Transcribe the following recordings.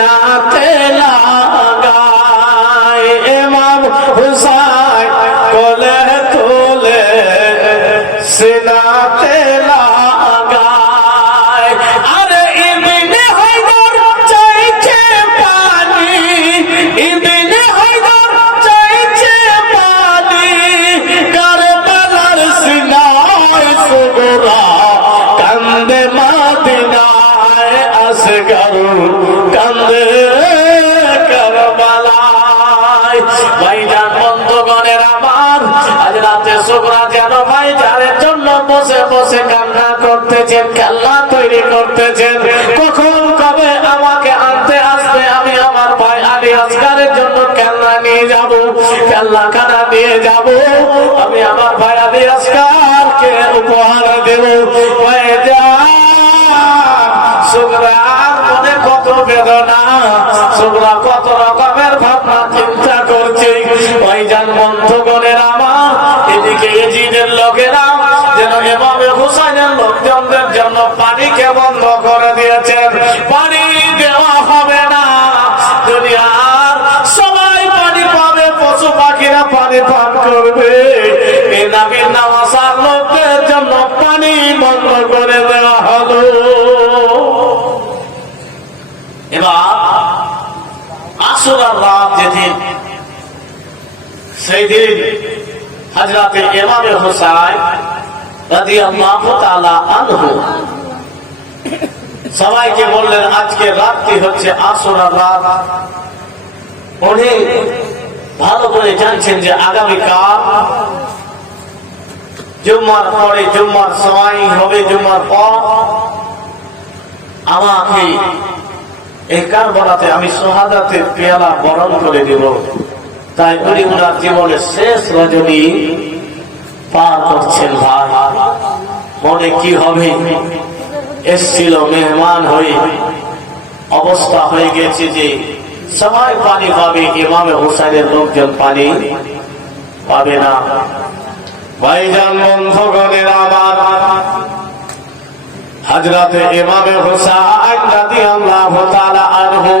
না কখন কবে আমাকে আনতে আসবে, আমি আমার ভাই আলী আসগারের জন্য নিয়ে যাব নিয়ে যাব। আমি আমার ভাই আলী উপহার দেব। সুগরার মনে কত বেদনা সুগরা কত রকমের ভাবনা, চিন্তা পানিকে বন্ধ করে দিয়েছেন। পানি দেওয়া হবে না। দুনিয়ার সবাই পানি পাবে, পশু পাখিরা পানি পান করবে। নামাসার লোকদের জন্য পানি বন্ধ করে আনহু সবাইকে বললেন, আজকে রাতটি হচ্ছে আসরার রাত। উনি ভালো করে জানছেন যে আগামীকাল জুম্মার পরে জুম্মার সময় হবে, জুম্মার পর আমাকে এই কার কারবালাতে আমি সোহাদাতের পেয়ালা বরণ করে দেব। তাই উনি ওনার জীবনের শেষ রজনী পার করছেন ভাই। মনে কি হবে? এসছিল মেহমান হয়ে। অবস্থা হয়ে গেছে যে সবাই পানি পাবে, ইমামে হোসাইনের লোকজন পানি পাবে না। ভাইজান, বন্ধগণের আমার হজরতে ইমামে হোসাইন রাদিয়াল্লাহু তাআলা আনহু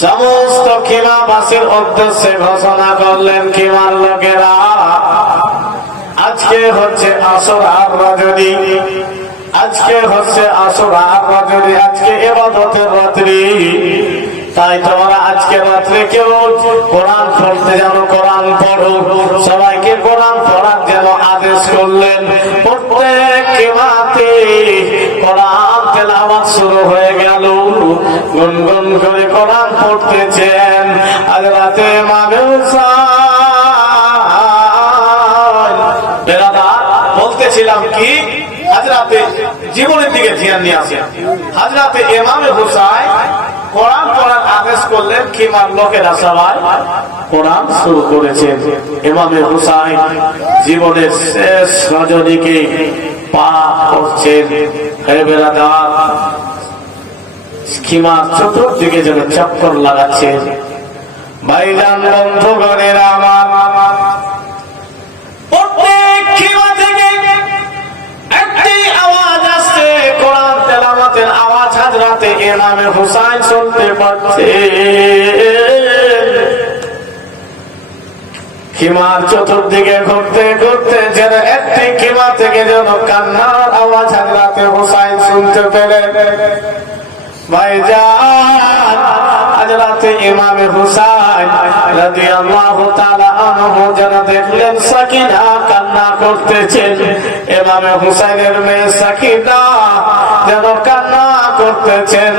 সমস্ত কিমাবাসীর উদ্দেশ্যে ঘোষণা করলেন কিমার লোকেরা, আজকে হচ্ছে আসরার রজনী। আজকে হচ্ছে আসরার রজনী আজকে এবাদতের রাত্রি, তাই তোমরা আজকে রাত্রে কেউ কোরআন পড়তে যেন কোরআন পড়ো, সবাইকে কোরআন পড়ার যেন আদেশ করলেন। প্রত্যেক কেমাতে কোরআন তেলাওয়াত শুরু হয়ে গেল। গুনগুন করে কোরআন পড়তেছেন। আজ রাতে মানুষা বলতেছিলাম কি? হাজরাতে জীবনের দিকে ধ্যান নিয়ে আসেন হাজরাতে এমামে হুসাইন কোরআন পড়ার আদেশ করলেন কিমার লোকেরা সবাই কোরআন শুরু করেছেন। এমামে হুসাইন জীবনের শেষ রজনীকে পা করছেন। চতুর্দিকে যেন চক্কর ভাইজান আমার, প্রত্যেক খিমা থেকে একটি আওয়াজ আসছে কোরআন তেলাওয়াতের আওয়াজ হাজরাতে এনামে হুসাইন শুনতে পাচ্ছে। কিমার চতুর্দিকে ঘুরতে ঘুরতে যেন একটি কিমা থেকে যেন কান্নার আওয়াজ হাজরাতে হোসাইন শুনতে পেলেন। ভাইজান আজ রাতে ইমামে হুসাইন রাদিয়াল্লাহু তাআলা আনহু যেন দেখলেন সাকিনা কান্না করতেছেন। ইমামে হুসাইনের মেয়ে সাকিনা যেন করতেছেন।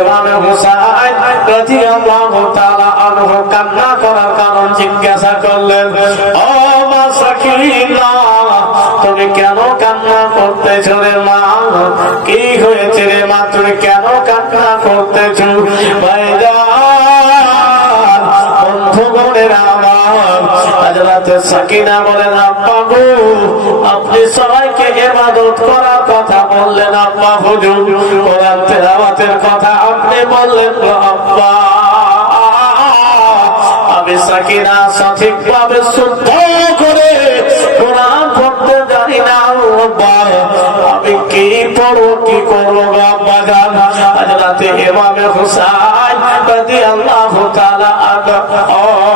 ইমামে হুসাইন রাদিয়াল্লাহু তাআলা আনহু কান্না করার কারণ জিজ্ঞাসা করলেন, ও তুমি কেন কান্না করতেছ রে মা? কি হয়েছে রে মা? তুমি কেন কান্না করতেছ? সাকিনা বলেন আপনি সবাইকে এবাদত কথা বললেন, আব্বা, হুজুর, কোরআন তেলাওয়াতের কথা আপনি বললেন আব্বা। আমি সাকিনা সঠিকভাবে শুদ্ধ করে কোরআন পড়তে জানি না, আব্বা। আমি কি পড়ো কি করব আব্বা জান। আজ রাতে ইমামে হুসাইন রাদিয়াল্লাহু তাআলা আনহু।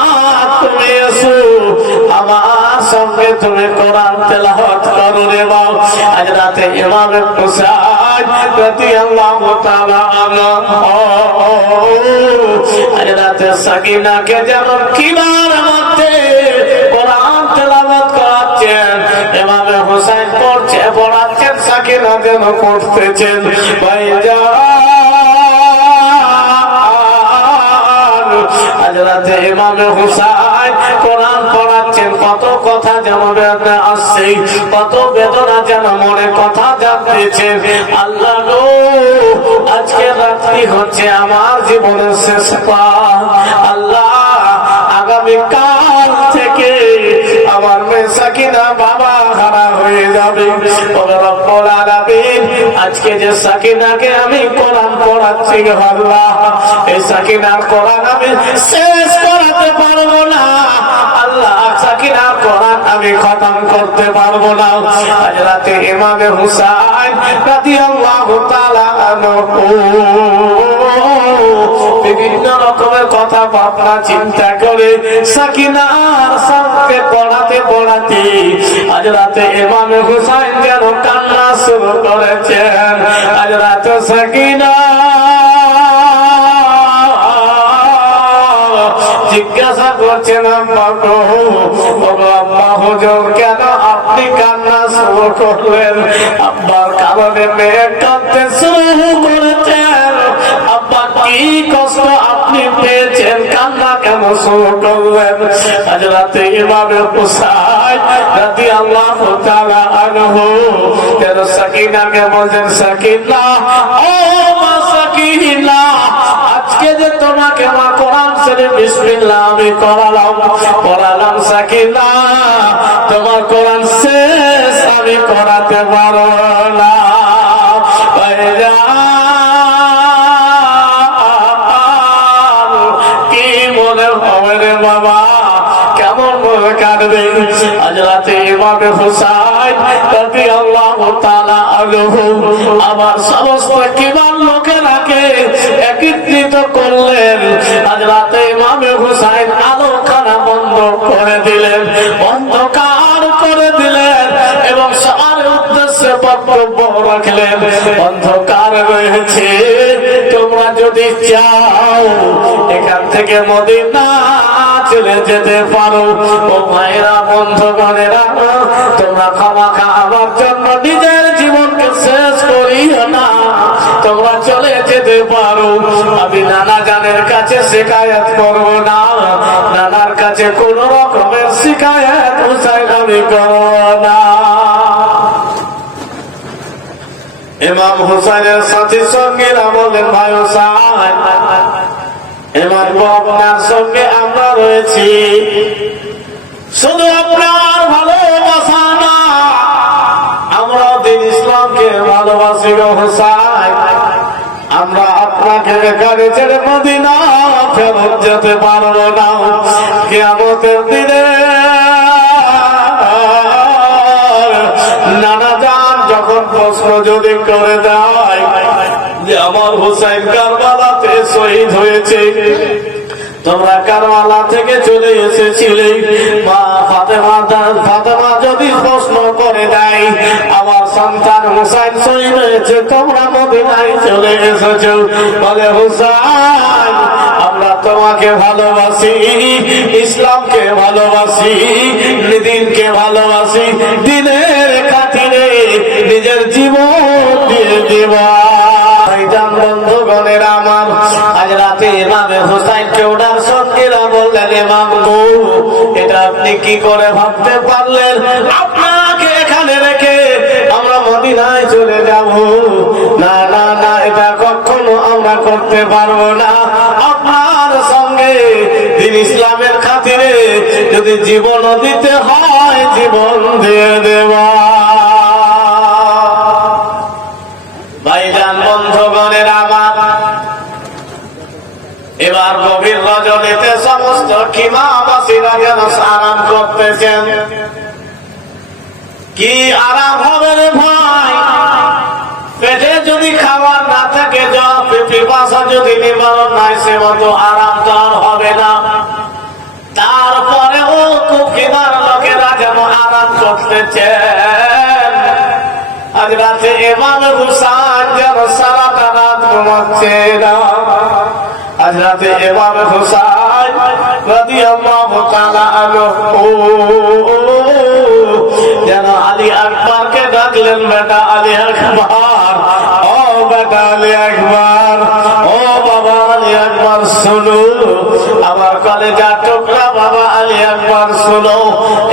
সঙ্গে তুমি কোরআন তেলাওয়াত করো রে মা আজ রাতে ইমাম হুসাইন রাদিয়াল্লাহু তাআলা আজ রাতে সকিনাকে যেন কিবার মধ্যে কোরআন তেলাওয়াত করাচ্ছেন, ইমামে হুসাইন পড়ছে, পড়াচ্ছেন, সাকিনা যেন পড়তেছেন। ভাইজান আজ রাতে ইমামে হুসাইন কোরআন পড়াচ্ছেন কত কথা যেন বেদনা আসছে, কত বেদনা যেন মনে কথা জানতেছে। আল্লাহ আজকে রাত্রি হচ্ছে আমার জীবনের শেষ পা। আল্লাহ, আগামী কাল থেকে আমার মেয়ে সাকিনা বাবা হারা হয়ে যাবে। আজকে যে সাকিনাকে আমি কোরআন পড়াচ্ছি আল্লাহ, এই সাকিনার কোরআন আমি শেষ করাতে পারব না। আমি খতম করতে পারব না। আজ রাতে ইমামে হুসাইন রাদিয়াল্লাহু তাআলা বিভিন্ন রকমের কথা ভাবনা চিন্তা করে সাকিনার সঙ্গে পড়াতে পড়াতে আজ রাতে ইমামে হুসাইন যেন কান্না শুরু করেছেন। আজ রাতে সাকিনা জিজ্ঞাসা করছেন, আম্মা হুজুর কেন আপনি কান্না শুরু করলেন? আব্বার কারণে মেয়ে কাঁদতে শুরু করেছেন। আব্বা কি কষ্ট আপনি পেয়েছেন? কান্না কেন শুরু করলেন? আজ রাতে ইমামে হুসাইন রাদি আল্লাহ তাআলা কেন সাকিনাকে বলছেন সাকিনা, ও সাকিনা, আজকে যে তোমাকে মা কোরআন শরীফ বিসমিল্লাহ আমি করালাম পড়ালাম সাকিনা। মনে কাটবে আজ রাতে ইমামে হুসাইন রাদিয়াল্লাহু তাআলা আনহু আমার সমস্ত কিমান লোকেরাকে একত্রিত করলেন। আজ রাতে ইমামে হুসাইন আলো খানা বন্ধ করে দিলেন, অন্ধকার করে দিলেন এবং সবার উদ্দেশ্যে বক্তব্য রাখলেন। অন্ধকার রয়েছে, তোমরা যদি চাও এখান থেকে মদিনা চলে যেতে পারো। ও মায়েরা বন্ধুগণেরা তোমরা ক্ষমা খাওয়ার জন্য নিজের জীবনকে শেষ করিও না। তোমরা চলে যেতে পারো। আমি নানা গানের কাছে শিকায়ত করব না। নানার কাছে কোন রকমের শিকায়ত আমি করব না। ইমাম হুসাইনের সাথী সঙ্গীরা বলেন, ভাই আপনার সঙ্গে আমরা রয়েছি। শুধু আপনার ভালোবাসা না, আমরা দিন ইসলামকে ভালোবাসি গো আমরা আপনাকে এখানে ছেড়ে মদিনা ফেরত যেতে পারব না। কেমতের দিনে নানা যান যখন প্রশ্ন যদি করে দেয় যে আমার হুসাইন কারবালাতে শহীদ হয়েছে তোমরা কারবালা থেকে চলে এসেছিলে। মা ফাতেমা ফাতেমা যদি প্রশ্ন করে দেয় আমার সন্তান হুসাইন শহীদ হয়েছে তোমরা মদিনায় চলে এসেছ। বলে, হুসাইন, আমরা তোমাকে ভালোবাসি, ইসলামকে ভালোবাসি দিনকে ভালোবাসি, দিনের খাতিরে নিজের জীবন দিয়ে দেওয়া বন্ধুগণের আমার, আজ রাতে ইমামে হোসাইনকে আপনি কি করে ভাবতে পারলেন? আপনাকে এখানে রেখে আমরা মদিনায় চলে যাব। না না না, এটা কখনো আমরা করতে পারব না। আপনার সঙ্গে দিন ইসলামের খাতিরে যদি জীবন দিতে হয়, জীবন দিয়ে দেওয়া। খিমাবাসীরা যেন আরাম করতেছেন? কি আরাম হবে রে ভাই? পেটে যদি খাবার না থাকে পিপাসা যদি নিবারণ নাই, সে মতো আরাম তো আর হবে না। তারপরে ও কুকিনার লোকেরা যেন আরাম করতেছেন। আজ রাতে এমান হুসান যেন সারাটা রাত ঘুমাচ্ছে না আজ রাতে এমান হুসান রাদি আল্লাহ তাআলা আনহু। যেন আলী আকবরকে ডাকলেন, বেটা আলী আকবর, ও বেটা আলী আকবর, ও বাবা আলী আকবর, শুনো, আমার কলেজা টুকরা বাবা আলী আকবর, শুনো,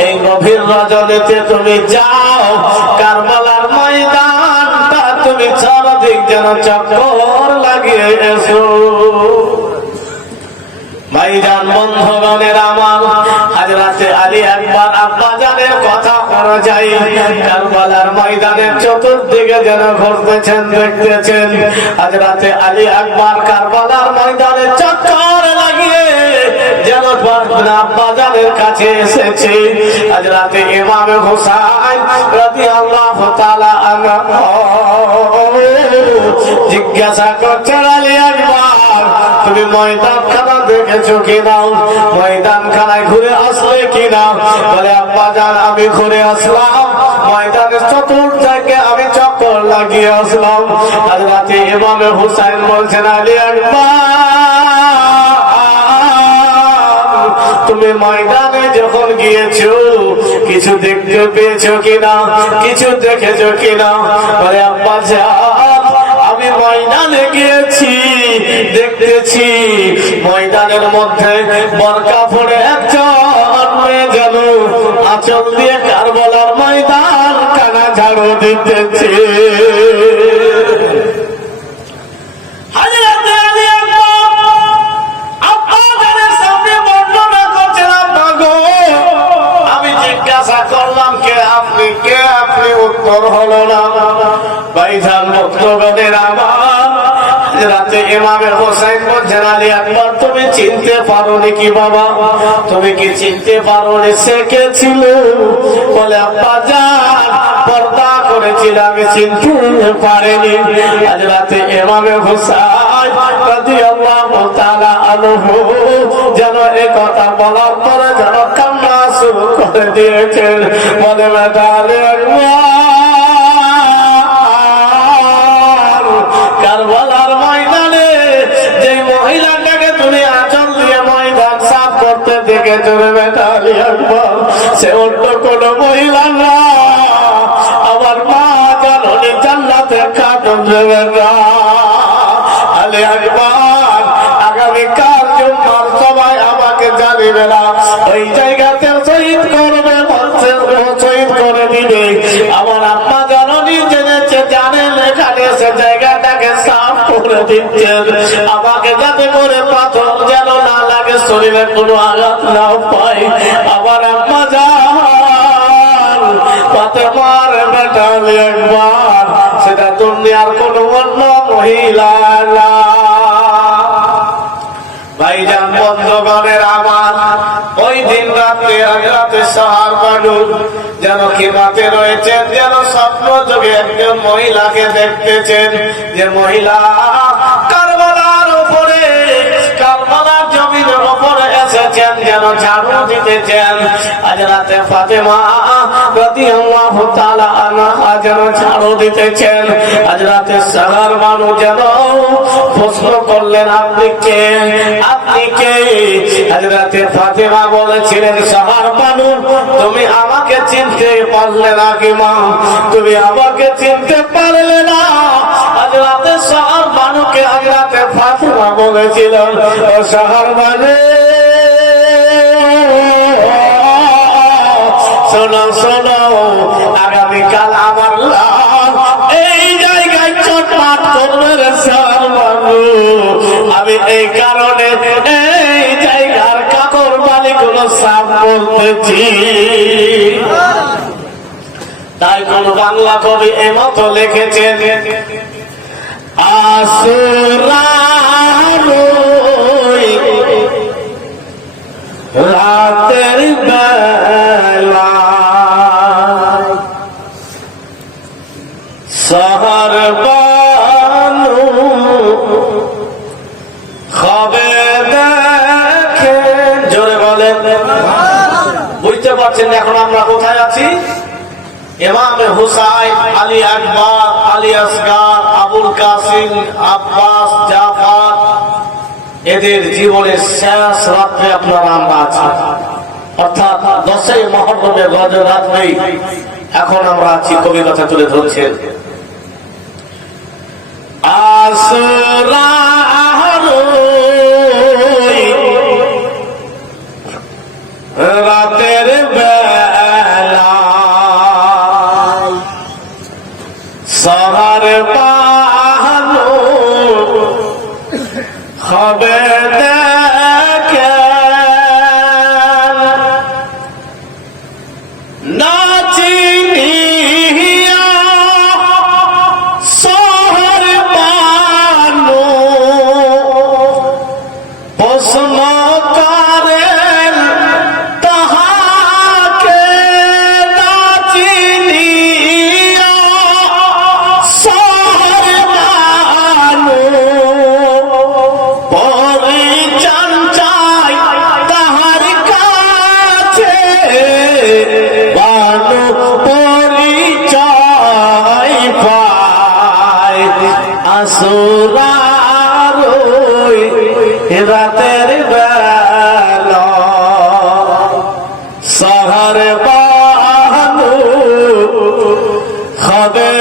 এই গভীর রজনীতে তুমি যাও, কারবালার ময়দানটা তুমি চারদিক যেন চক্কর লাগিয়ে এসো। ভাইজান, বন্ধগণের আমার, হাজরাতে আলী একবার আব্বা জানের কথা অনুযায়ী কারবালার ময়দানের চতুর্দিকে যেন ঘুরতেছেন, দেখতেছেন। হাজরাতে আলী একবার কারবালার ময়দানে চক্কর লাগিয়ে যেন আব্বা জানের কাছে এসেছে। হাজরাতে ইমামে হুসাইন রাদিয়াল্লাহু তাআলা আনহু জিজ্ঞাসা করছেন, আলী তুমি ময়দান খানা দেখেছ কিনা? ময়দান খানায় ঘুরে আসলে কিনা? বলে, আব্বা যান আমি ঘুরে আসলাম। ময়দানের চতুর জায়গায় আমি চক্কর লাগিয়ে আসলাম। আজ রাতে এভাবে হুসাইন বলছেন, আলী একবার তুমি ময়দানে যখন গিয়েছো, কিছু দেখতে পেয়েছ কিনা? কিছু দেখেছ কিনা? বলে, আব্বা যান আমি ময়দানে গিয়েছি। দেখতেছি। ময়দানের মধ্যে বরকা পড়ে একজন মেয়ে যেন আচল দিয়ে কারবালার ময়দান কানা ঝাড়ু দিতেছে। আপনি? কে আপনি? উত্তর হলো না। ভাইজান ভক্তগণের আমার। রাতে ইমামের হোসেন বলছেন আলী আকবর তুমি চিনতে পারো কি বাবা? তুমি কি চিনতে পারো সে কে ছিল? বলে, আব্বা যান পর্দা করেছিল, আমি চিনতে পারিনি। যেন এ কথা বলার পরে যেন কান্না শুরু করে দিয়েছেন। বলে বেটা আকবর আকবর সে অন্য কোন মহিলা না। আমার মা জাননি জান্নাতে খাটন দেবে না। আলী আকবর আগামীকাল জুম্মার সবাই আমাকে জানিবে না। ওই জায়গাতে শহীদ করবে শহীদ করে দিবে। আমার জাননি জেনেছে জানেন এখানে সে জায়গাটাকে সাফ করে দিচ্ছেন। আমাকে যাতে করে শরীরে কোনো আঘাত না পাই। আবার যান একবার, সেটা দুনিয়ার কোনো অন্য মহিলা বন্ধগণের ওই দিন সাহার যেন যেন স্বপ্ন যোগে একজন মহিলাকে দেখতেছেন, যে মহিলা যেন ঝাড়ু দিতেছেন। আজ রাতে ফাতেমা রাদিয়াল্লাহু তাআলা আনহা যেন ঝাড়ু দিতেছেন। আজ রাতে সাহার মানুষ যেন প্রশ্ন করলেন, আপনি কে? আপনি কে? আজ রাতে ফাতেমা বলেছিলেন, সাহার মানুষ, তুমি আমাকে চিনতে পারলে না কি মা? তুমি আমাকে চিনতে পারলে না। আজ রাতে সাহার মানুষকে আজ রাতে ফাতেমা বলেছিলেন ও সাহার মানে শোনো শোনো, আগামীকাল আমার এই জায়গায় চটমাট করবে রে আমি এই কারণে এই জায়গার কাকর বালিগুলো সাফ বলতেছি তাই কোন বাংলা কবি এমতো লিখেছেন আসরারই রাতের শহর বানু খবে দেখে, জোরে বলেন। বুঝতে পারছেন এখন আমরা কোথায় আছি? ইমাম হুসাইন, আলী আকবর, আলী আসগার, আবুল কাসিম, আব্বাস, জাফর। এদের জীবনের শেষ রাত্রে আপনারা আমরা আছি। অর্থাৎ দশই মহরমের রজর রাত্রেই এখন আমরা আছি কবি কথা তুলে ধরছেন। রাতের বেলা সবার পাহানো আসুরারই রাতের বেল। শহর বানু খবে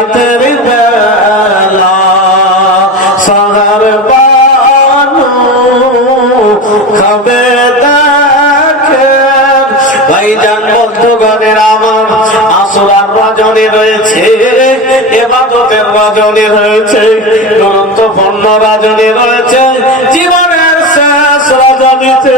রাতের বেলা সাহার বানু খাবে দেখে। ভাইজান, বন্ধুগণের আমার আসরার রজনী রয়েছে এবাদতের রজনী রয়েছে গুরুত্বপূর্ণ রজনী রয়েছে, জীবনের শেষ রজনীতে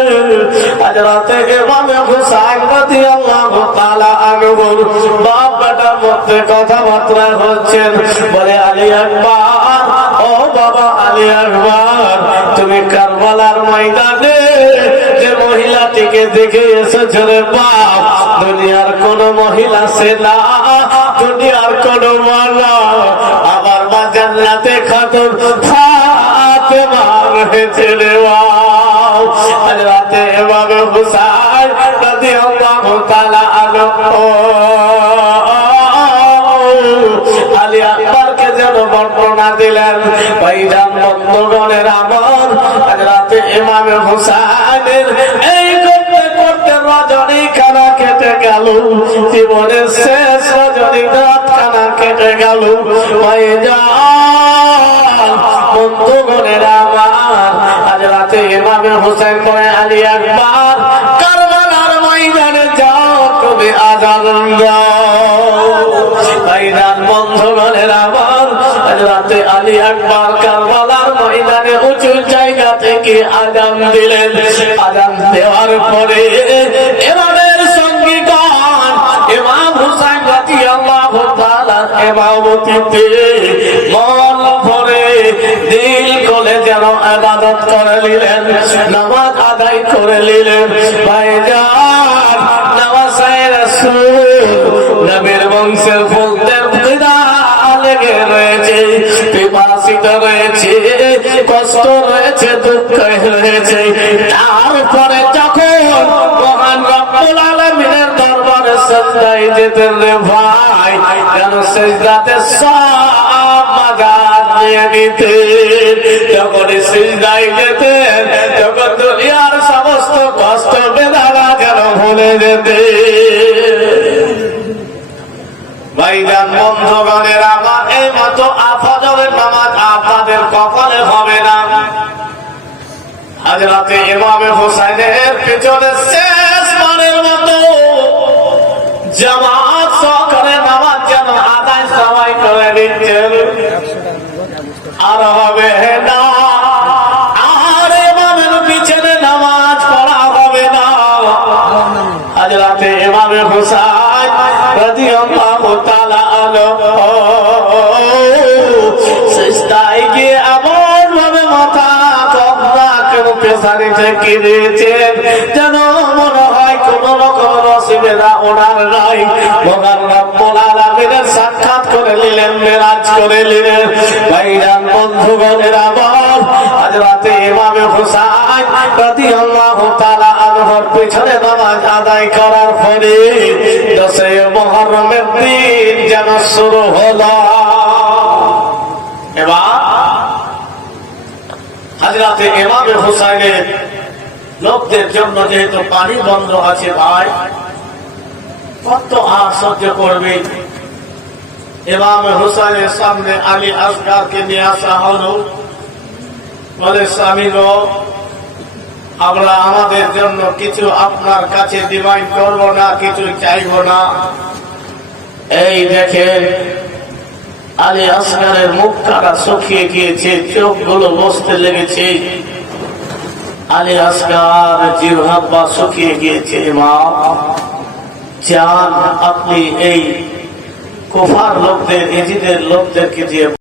তুমি কারবালার ময়দানে যে মহিলাটিকে দেখে এসেছ রে বাপ, দুনিয়ার কোন মহিলা সে না, দুনিয়ার কোন মালা বর্ণনা দিলেন আমল আজ রাতে ইমামে হুসাইনের এই করতে করতে রজনী খানা কেটে গেল, জীবনের শেষ রজনী রাত খানা কেটে গেল। বন্ধুগণের আমার আজ রাতে ইমামে হুসাইন করে আলী আকবর, কারবালার ময়দানে যাও, তুমি আজান বন্ধুগণের আমার রাতে আলী আকবর কারবালার ময়দানে উঁচু জায়গা থেকে আজান দিলেন। আজান দেওয়ার পরে এমামের সঙ্গীগণ ইমাম হুসাইন রাদিয়াল্লাহু তাআলা ইমামতিতে মন ভরে দিল যেন ইবাদত করে নিলেন, নামাজ আদায় করে নিলেন। ভাইজান, নামাজে রাসূল, নবীর বংশের পিপাসিত রয়েছে, কষ্ট রয়েছে, দুঃখ রয়েছে। তারপরে যখন মহান রব্বুল আলামিনের দরবারে সজদায় যেতেন ভাই, যেন সেজদাতে সব মাগাজ নিয়ে নিতেন। যখন সেজদায় যেন ভুলে যেতেন। আমার এই মতো আফজরের নামাজ আপনাদের কপালে হবে না। হাজরাতে এভাবে হোসাইনের পেছনে শেষ মানের মতো জামাত যেন মনে হয় কোন রকম অসুবিধা ওনার নাই। সাক্ষাৎ করে নিলেন, মেরাজ করে নিলেন। ভাইজান বন্ধুগণের আবার আজ রাতে ইমামে হুসাইন রাদিয়াল্লাহু আনহুর পিছনে নামাজ আদায় করার পরে দশে মুহররমের দিন যেন শুরু হলো। হাজরাতে ইমামে হুসাইনের লোকদের জন্য যেহেতু পানি বন্ধ আছে ভাই, কত আর সহ্য করবে? ইমাম হুসাইনের সামনে আলী আসগারকে নিয়ে আসা হলো। বলে, স্বামী আমরা আমাদের জন্য কিছু আপনার কাছে ডিমান্ড করব না, কিছু চাইব না। এই দেখেন আলী আসগারের মুখ তারা শুকিয়ে গিয়েছে, চোখগুলো বসতে লেগেছে। আলী আসগার জিরহাব্বা শুকিয়ে গিয়েছে, মা। চান আপনি এই কুফার লোকদের এজিদের লোকদেরকে দিয়ে